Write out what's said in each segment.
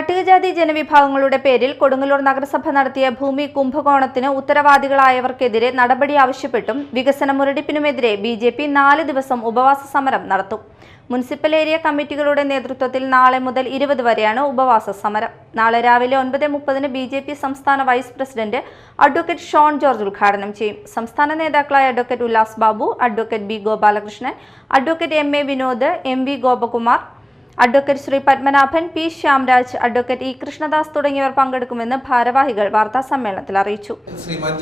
പട്ടികജാതി ജനവിഭാഗങ്ങളുടെ പേരിൽ കൊടുങ്ങല്ലൂർ നഗരസഭ നടത്തിയ ഭൂമി കുംഭകോണത്തിന് ഉത്തരവാദികളായവർക്കെതിരെ നടപടി ആവശ്യപ്പെട്ടും വികസന മുരടിപ്പിനുമെതിരെ ബി ജെ പി നാല് ദിവസം ഉപവാസ സമരം നടത്തും. മുനിസിപ്പൽ ഏരിയ കമ്മിറ്റികളുടെ നേതൃത്വത്തിൽ നാളെ മുതൽ ഇരുപത് വരെയാണ് ഉപവാസ സമരം. നാളെ രാവിലെ ഒൻപത് മുപ്പതിന് ബി ജെ പി സംസ്ഥാന vice president advocate Shone George ഉദ്ഘാടനം ചെയ്യും. സംസ്ഥാന നേതാക്കളായ advocate Ullas Babu advocate B Gopalakrishnan advocate M A Vinod M V Gopakumar advocate Sree Padmanabhan P. Shyamraj advocate E. Krishnadas തുടങ്ങിയവർ പങ്കെടുക്കുമെന്ന് ഭാരവാഹികൾ വാർത്താ സമ്മേളനത്തിൽ അറിയിച്ചു. ശ്രീമാൻ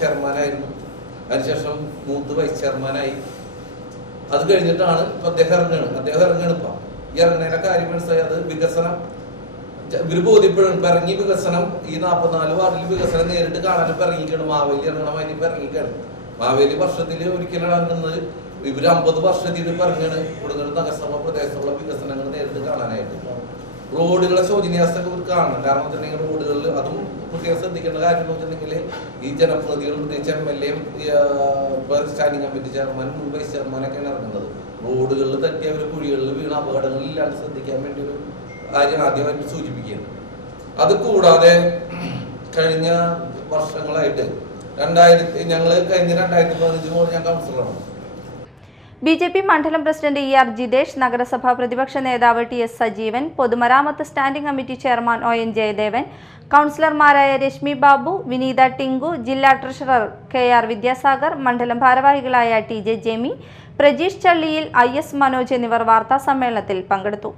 ചെയർമാനായിരുന്നു. അതിനുശേഷം മൂത്ത് വൈസ് ചെയർമാനായി. അത് കഴിഞ്ഞിട്ടാണ് അദ്ദേഹം ഇറങ്ങുന്നത്. അദ്ദേഹം ഇറങ്ങുകയാണ് ഇപ്പൊ. ഈ ഇറങ്ങുന്നതിന്റെ കാര്യം മനസ്സിലായി. അത് വികസനം. ഇവർ ബോധ്യപ്പെടും. ഇറങ്ങി വികസനം. ഈ നാപ്പത്തിനാല് വാർഡിൽ വികസനം നേരിട്ട് കാണാൻ ഇറങ്ങിക്കണം മാവേലി ഇറങ്ങണം. ഇപ്പൊ ഇറങ്ങിക്കാണ് മാവേലി വർഷത്തിൽ ഒരിക്കലും ഇറങ്ങുന്നത്. ഇവർ അമ്പത് വർഷത്തിൽ പറഞ്ഞാണ് ഇവിടെ നിന്ന് നഗരസഭ പ്രദേശത്തുള്ള വികസനങ്ങൾ നേരിട്ട് കാണാനായിട്ട് റോഡുകളെ ഇവർക്ക് കാണണം. കാരണം വെച്ചിട്ടുണ്ടെങ്കിൽ റോഡുകളിൽ അതും പ്രത്യേകം ശ്രദ്ധിക്കേണ്ട കാര്യം എന്ന് വെച്ചിട്ടുണ്ടെങ്കിൽ ഈ ജനപ്രതിനിധികൾ പ്രത്യേകിച്ച് എം എൽ എയും സ്റ്റാൻഡിംഗ് കമ്മിറ്റി ചെയർമാൻ മുൻ വൈസ് ചെയർമാനൊക്കെയാണ് ഇറങ്ങുന്നത്. റോഡുകളിൽ തട്ടി അവർ കുഴികളിൽ വീണ അപകടങ്ങളില്ലാണ്ട് ശ്രദ്ധിക്കാൻ വേണ്ടി ഒരു കാര്യം ആദ്യമായിട്ട് സൂചിപ്പിക്കുകയാണ്. അത് കൂടാതെ കഴിഞ്ഞ വർഷങ്ങളായിട്ട് രണ്ടായിരത്തി ഞങ്ങൾ കഴിഞ്ഞ രണ്ടായിരത്തി പതിനഞ്ച് മുതൽ ഞാൻ കൗൺസിലറാണ് ബി ജെ പി മണ്ഡലം പ്രസിഡന്റ് ഇ ആർ ജിതേഷ് നഗരസഭാ പ്രതിപക്ഷ നേതാവ് ടി എസ് സജീവൻ പൊതുമരാമത്ത് standing committee chairman O N Jayadevan കൗൺസിലർമാരായ രശ്മി ബാബു വിനീത ടിങ്കു ജില്ലാ ട്രഷറർ കെ ആർ വിദ്യാസാഗർ മണ്ഡലം ഭാരവാഹികളായ T J Jemi Prajeesh Challiyil I S Manoj എന്നിവർ വാർത്താ സമ്മേളനത്തിൽ പങ്കെടുത്തു.